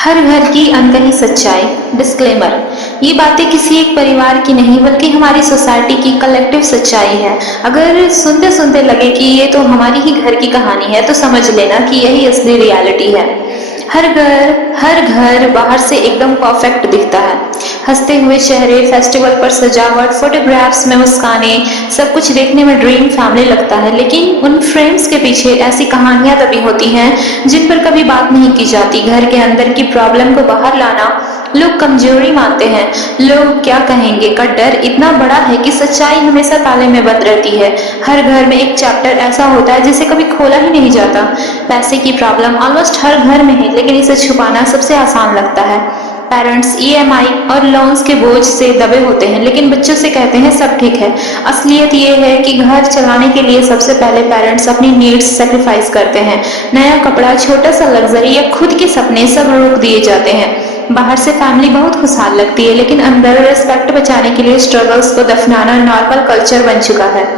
हर घर की अनकही सच्चाई। डिस्क्लेमर, ये बातें किसी एक परिवार की नहीं बल्कि हमारी सोसाइटी की कलेक्टिव सच्चाई है। अगर सुनते सुनते लगे कि ये तो हमारी ही घर की कहानी है तो समझ लेना कि यही असली रियलिटी है। हर घर बाहर से एकदम परफेक्ट दिखता है। हंसते हुए चेहरे, फेस्टिवल पर सजावट, फोटोग्राफ्स में मुस्कानें, सब कुछ देखने में ड्रीम फैमिली लगता है। लेकिन उन फ्रेम्स के पीछे ऐसी कहानियां दबी होती हैं जिन पर कभी बात नहीं की जाती। घर के अंदर की प्रॉब्लम को बाहर लाना लोग कमजोरी मानते हैं। लोग क्या कहेंगे का डर इतना बड़ा है कि सच्चाई हमेशा ताले में बंद रहती है। हर घर में एक चैप्टर ऐसा होता है जिसे कभी खोला ही नहीं जाता। पैसे की प्रॉब्लम ऑलमोस्ट हर घर में है, लेकिन इसे छुपाना सबसे आसान लगता है। पेरेंट्स ईएमआई और लोन्स के बोझ से दबे होते हैं, लेकिन बच्चों से कहते हैं सब ठीक है। असलियत ये है कि घर चलाने के लिए सबसे पहले पेरेंट्स अपनी नीड्स सेक्रीफाइस करते हैं। नया कपड़ा, छोटा सा लग्जरी या खुद के सपने सब रोक दिए जाते हैं। बाहर से फैमिली बहुत खुशहाल लगती है, लेकिन अंदर रिस्पेक्ट बचाने के लिए स्ट्रगल्स को दफनाना नॉर्मल कल्चर बन चुका है।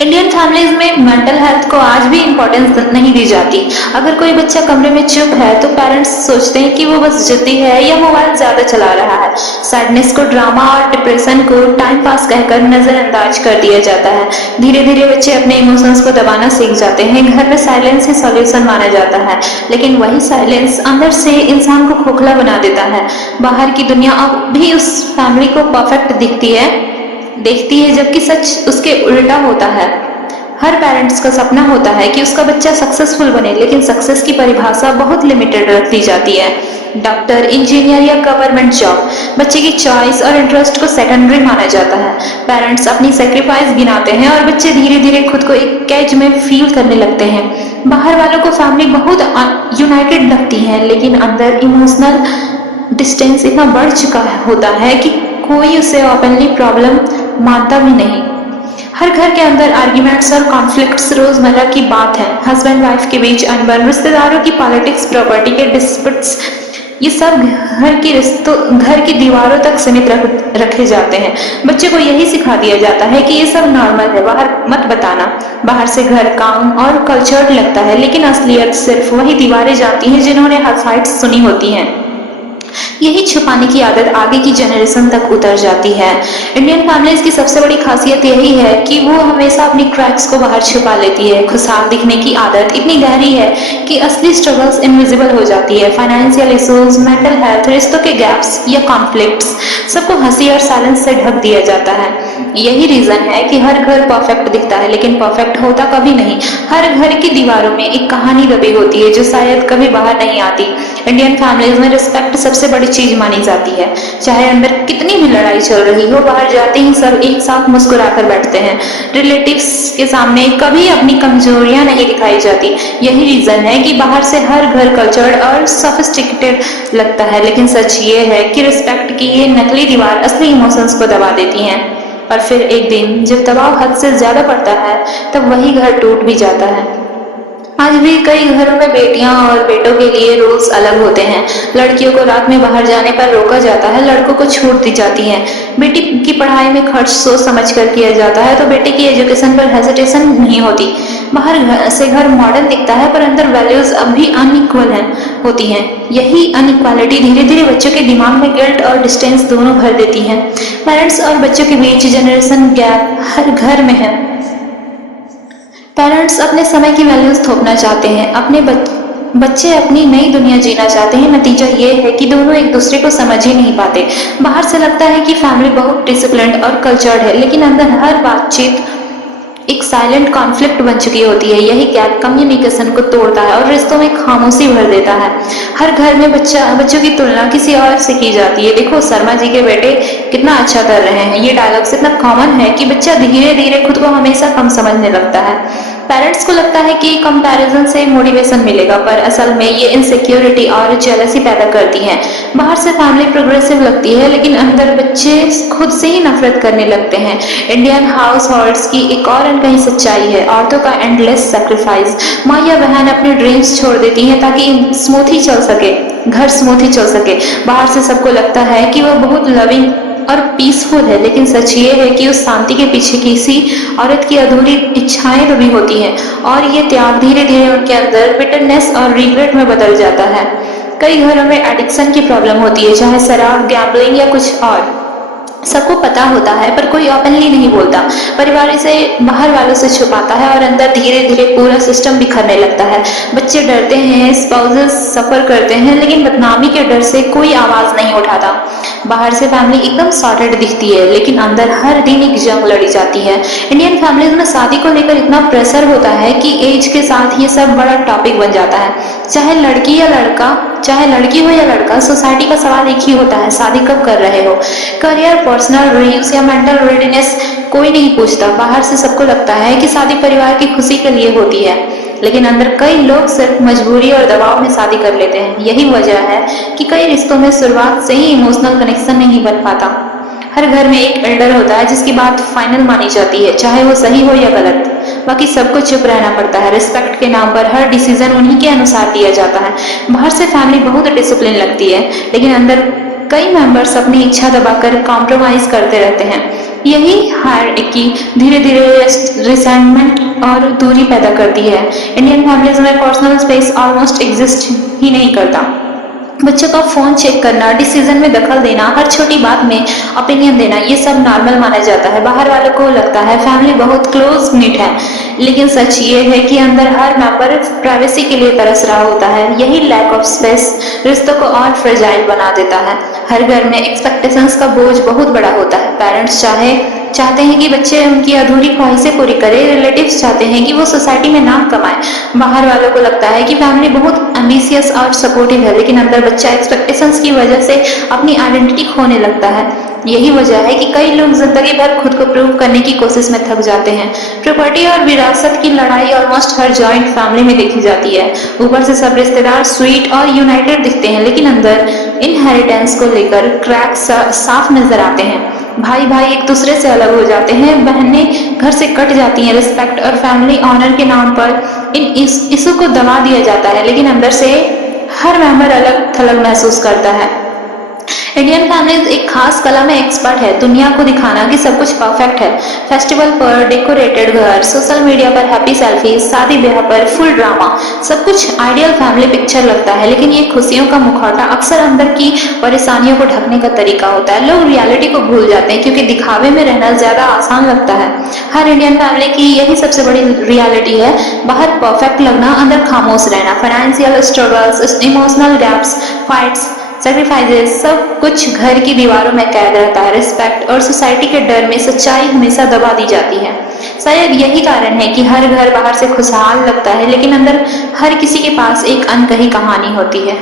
इंडियन फैमिलीज में मेंटल हेल्थ को आज भी इम्पोर्टेंस नहीं दी जाती। अगर कोई बच्चा कमरे में चुप है तो पेरेंट्स सोचते हैं कि वो बस जिद्दी है या मोबाइल ज्यादा चला रहा है। सैडनेस को ड्रामा और डिप्रेशन को टाइम पास कहकर नजरअंदाज कर दिया जाता है। धीरे धीरे बच्चे अपने इमोशंस को दबाना सीख जाते हैं। घर में साइलेंस ही सॉल्यूशन माना जाता है, लेकिन वही साइलेंस अंदर से इंसान को खोखला बना देता है। बाहर की दुनिया अब भी उस फैमिली को परफेक्ट देखती है, जबकि सच उसके उल्टा होता है। हर पेरेंट्स का सपना होता है कि उसका बच्चा सक्सेसफुल बने, लेकिन सक्सेस की परिभाषा बहुत लिमिटेड रख दी जाती है। डॉक्टर, इंजीनियर या गवर्नमेंट जॉब बच्चे की चॉइस और इंटरेस्ट को सेकेंडरी माना जाता है। पेरेंट्स अपनी सेक्रीफाइस गिनाते हैं और बच्चे धीरे धीरे खुद को एक कैज में फील करने लगते हैं। बाहर वालों को फैमिली बहुत यूनाइटेड लगती है, लेकिन अंदर इमोशनल डिस्टेंस इतना बढ़ चुका होता है कि कोई उसे ओपनली प्रॉब्लम मानता भी नहीं। हर घर के अंदर आर्ग्यूमेंट्स और कॉन्फ्लिक्ट्स रोजमर्रा की बात है। हस्बैंड वाइफ के बीच अनबन, रिश्तेदारों की पॉलिटिक्स, प्रॉपर्टी के डिस्प्यूट्स, ये सब घर की दीवारों तक सीमित रखे जाते हैं। बच्चे को यही सिखा दिया जाता है कि ये सब नॉर्मल है, बाहर मत बताना। बाहर से घर काम और कल्चर्ड लगता है, लेकिन असलियत सिर्फ वही दीवारें जानती हैं जिन्होंने हर फाइट्स सुनी होती हैं। यही छुपाने की आदत आगे की जनरेशन तक उतर जाती है। इंडियन फैमिलीज की सबसे बड़ी खासियत यही है कि वो हमेशा अपनी क्रैक्स को बाहर छुपा लेती है। खुशहाल दिखने की आदत इतनी गहरी है कि असली स्ट्रगल्स इनविजिबल हो जाती है। फाइनेंशियल इश्यूज, मेंटल हेल्थ, रिश्तों के गैप्स या कॉन्फ्लिक्ट्स, सबको हंसी और साइलेंस से ढक दिया जाता है। यही रीजन है कि हर घर परफेक्ट दिखता है, लेकिन परफेक्ट होता कभी नहीं। हर घर की दीवारों में एक कहानी दबी होती है जो शायद कभी बाहर नहीं आती। इंडियन फैमिलीज में रिस्पेक्ट सबसे बड़ी चीज मानी जाती है। चाहे अंदर कितनी भी लड़ाई चल रही हो, बाहर जाते ही सब एक साथ मुस्कुराकर बैठते हैं। रिलेटिव्स के सामने कभी अपनी कमजोरियां नहीं दिखाई जाती। यही रीजन है कि बाहर से हर घर कल्चर्ड और सोफिस्टिकेटेड लगता है, लेकिन सच ये है कि रिस्पेक्ट की ये नकली दीवार असली इमोशंस को दबा देती हैं। और फिर एक दिन जब दबाव हद से ज्यादा पड़ता है, तब वही घर टूट भी जाता है। आज भी कई घरों में बेटियां और बेटों के लिए रूल्स अलग होते हैं। लड़कियों को रात में बाहर जाने पर रोका जाता है, लड़कों को छूट दी जाती है। बेटी की पढ़ाई में खर्च सोच समझ कर किया जाता है, तो बेटे की एजुकेशन पर हेजिटेशन नहीं होती। बाहर से घर मॉडर्न दिखता है, पर अंदर वैल्यूज अब भी अनइक्वल होती हैं। यही अनइक्वालिटी धीरे धीरे बच्चों के दिमाग में गिल्ट और डिस्टेंस दोनों भर देती है। पेरेंट्स और बच्चों के बीच जनरेशन गैप हर घर में है। पेरेंट्स अपने समय की वैल्यूज थोपना चाहते हैं, अपने बच्चे अपनी नई दुनिया जीना चाहते हैं। नतीजा ये है कि दोनों एक दूसरे को समझ ही नहीं पाते। बाहर से लगता है कि फैमिली बहुत डिसिप्लिन्ड और कल्चर्ड है, लेकिन अंदर हर बातचीत एक साइलेंट कॉन्फ्लिक्ट बन चुकी होती है। यही गैप कम्युनिकेशन को तोड़ता है और रिश्तों में खामोशी भर देता है। हर घर में बच्चों की तुलना किसी और से की जाती है। देखो शर्मा जी के बेटे कितना अच्छा कर रहे हैं। ये डायलॉग्स इतना कॉमन है कि बच्चा धीरे धीरे खुद को हमेशा कम समझने लगता है। पेरेंट्स को लगता है कि कंपैरिजन से मोटिवेशन मिलेगा, पर असल में ये इनसिक्योरिटी और जेलसी पैदा करती है। बाहर से फैमिली प्रोग्रेसिव लगती है, लेकिन अंदर बच्चे खुद से ही नफरत करने लगते हैं। इंडियन हाउस होल्ड्स की एक और अनकही सच्चाई है औरतों का एंडलेस सैक्रिफाइस। माँ या बहन अपने ड्रीम्स छोड़ देती हैं ताकि स्मूथ ही चल सके, घर स्मूथ ही चल सके। बाहर से सबको लगता है कि वह बहुत लविंग और पीसफुल है, लेकिन सच ये है कि उस शांति के पीछे किसी औरत की अधूरी इच्छाएं दबी होती हैं, और ये त्याग धीरे धीरे उनके अंदर बिटरनेस और रिग्रेट में बदल जाता है। कई घरों में एडिक्शन की प्रॉब्लम होती है, चाहे शराब, गैम्बलिंग या कुछ और। सबको पता होता है पर कोई ओपनली नहीं बोलता। परिवार इसे बाहर वालों से छुपाता है और अंदर धीरे धीरे पूरा सिस्टम बिखरने लगता है। बच्चे डरते हैं, स्पाउसेस सफर करते हैं, लेकिन बदनामी के डर से कोई आवाज नहीं उठाता। बाहर से फैमिली एकदम सॉर्टेड दिखती है, लेकिन अंदर हर दिन एक जंग लड़ी जाती है। इंडियन फैमिलीज में शादी को लेकर इतना प्रेशर होता है कि एज के साथ ये सब बड़ा टॉपिक बन जाता है। चाहे लड़की हो या लड़का, सोसाइटी का सवाल एक ही होता है, शादी कब कर रहे हो। करियर, पर्सनल ड्रीम्स या मेंटल रेडीनेस कोई नहीं पूछता। बाहर से सबको लगता है कि शादी परिवार की खुशी के लिए होती है, लेकिन अंदर कई लोग सिर्फ मजबूरी और दबाव में शादी कर लेते हैं। यही वजह है कि कई रिश्तों में शुरुआत से ही इमोशनल कनेक्शन नहीं बन पाता। हर घर में एक एल्डर होता है जिसकी बात फाइनल मानी जाती है, चाहे वो सही हो या गलत। बाकी सबको चुप रहना पड़ता है। रिस्पेक्ट के नाम पर हर डिसीजन उन्हीं के अनुसार लिया जाता है। बाहर से फैमिली बहुत डिसिप्लिन लगती है, लेकिन अंदर कई मेंबर्स अपनी इच्छा दबाकर कॉम्प्रोमाइज करते रहते हैं। यही हायरार्की धीरे धीरे रिसेंटमेंट और दूरी पैदा करती है। इंडियन फैमिलीज में पर्सनल स्पेस ऑलमोस्ट एग्जिस्ट ही नहीं करता। बच्चों का फोन चेक करना, डिसीजन में दखल देना, हर छोटी बात में ओपिनियन देना, ये सब नॉर्मल माना जाता है। बाहर वालों को लगता है फैमिली बहुत क्लोज निट है, लेकिन सच ये है कि अंदर हर मेंबर प्राइवेसी के लिए तरस रहा होता है। यही लैक ऑफ स्पेस रिश्तों को और फ्रेजाइल बना देता है। हर घर में एक्सपेक्टेशंस का बोझ बहुत बड़ा होता है। पेरेंट्स चाहते हैं कि बच्चे उनकी अधूरी ख्वाहिशें पूरी करे। रिलेटिव्स चाहते हैं कि वो सोसाइटी में नाम कमाए। बाहर वालों को लगता है कि फैमिली बहुत एम्बिशियस और सपोर्टिव है, लेकिन अंदर बच्चा एक्सपेक्टेशंस की वजह से अपनी आइडेंटिटी खोने लगता है। यही वजह है कि कई लोग जिंदगी भर खुद को प्रूव करने की कोशिश में थक जाते हैं। प्रॉपर्टी और विरासत की लड़ाई ऑलमोस्ट हर जॉइंट फैमिली में देखी जाती है। ऊपर से सब रिश्तेदार स्वीट और यूनाइटेड दिखते हैं, लेकिन अंदर इनहेरिटेंस को लेकर क्रैक साफ नजर आते हैं। भाई एक दूसरे से अलग हो जाते हैं, बहनें घर से कट जाती हैं। रिस्पेक्ट और फैमिली ऑनर के नाम पर इन इशू को दबा दिया जाता है, लेकिन अंदर से हर मेंबर अलग थलग महसूस करता है। इंडियन फैमिलीज एक खास कला में एक्सपर्ट है, दुनिया को दिखाना कि सब कुछ परफेक्ट है। फेस्टिवल पर डेकोरेटेड घर, सोशल मीडिया पर हैप्पी सेल्फी, शादी ब्याह पर फुल ड्रामा, सब कुछ आइडियल फैमिली पिक्चर लगता है, लेकिन ये खुशियों का मुखौटा अक्सर अंदर की परेशानियों को ढकने का तरीका होता है। लोग रियलिटी को भूल जाते हैं क्योंकि दिखावे में रहना ज्यादा आसान लगता है। हर इंडियन फैमिली की यही सबसे बड़ी रियलिटी है, बाहर परफेक्ट लगना, अंदर खामोश रहना। Financial struggles, emotional gaps, fights, sacrifices, सब कुछ घर की दीवारों में कैद रहता है। रिस्पेक्ट और सोसाइटी के डर में सच्चाई हमेशा दबा दी जाती है। शायद यही कारण है कि हर घर बाहर से खुशहाल लगता है, लेकिन अंदर हर किसी के पास एक अनकही कहानी होती है।